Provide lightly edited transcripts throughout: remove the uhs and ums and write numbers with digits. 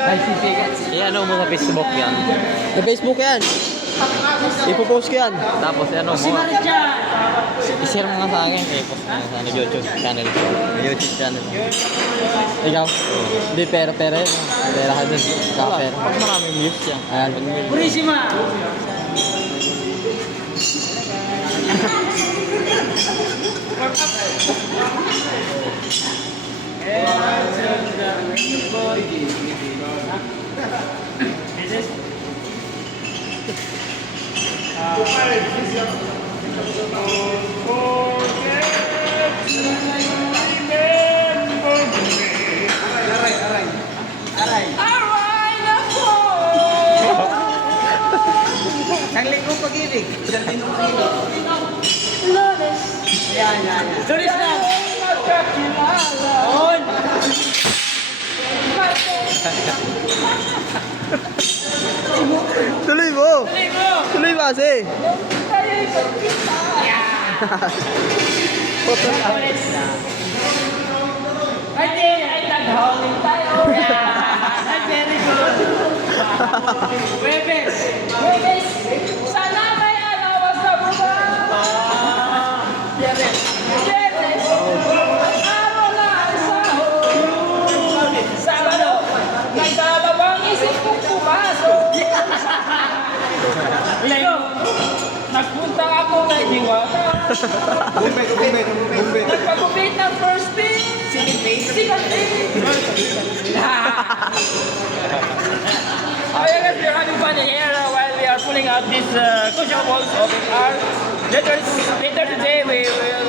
Ay, sisigat. Ano mo sa Facebook yan. Sa Facebook yan. Ipopost ko yan. Tapos ano mo. I-share mo nga sa akin. I-post mo sa YouTube channel ko. YouTube channel. Ikaw? Hindi, pera yun. Pera ka din. Saka pera. Pag maraming views yan. Ayan. Purisima! Saglit kong pag-ibig. Saglit kong pag-ibig. Yan. Tulis na! On! Tuloy mo! Tuloy mo kasi! Ay, nag-howling tayo! Ay, very good! Webes! Sana may alawas na buwan! Webes! Ang araw na ang sahod! Sabado! Nagdadabang isip kong pumasok! Lego! Nagpunta ako kay Diwata! Nagpagupit ng first thing! Second thing! Oh yeah guys, we're having fun here while we are pulling out these cushion balls of our later today we will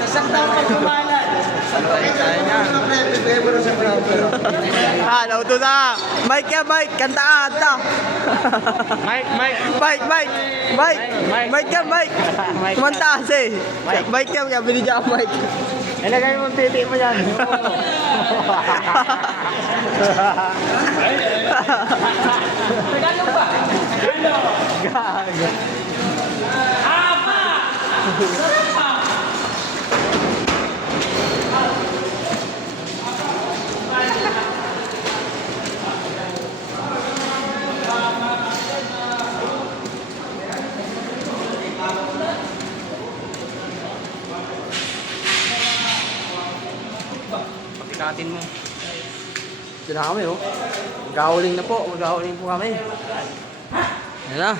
sasaktan pagkamalan. Nauto na! Mike yan, Mike! Kanta ka, kanta! Mike yan, Mike! Kumanta kasi! Mike yan, kaya binigyan ka, Mike! Ilagay mo ang titi mo yan. Tagalog ba? Tagalog! Apa! Sarap pa! Pagkatin mo. Diyan na kami, oh. Magkahuling na po. Magkahuling po kami. Ayan na.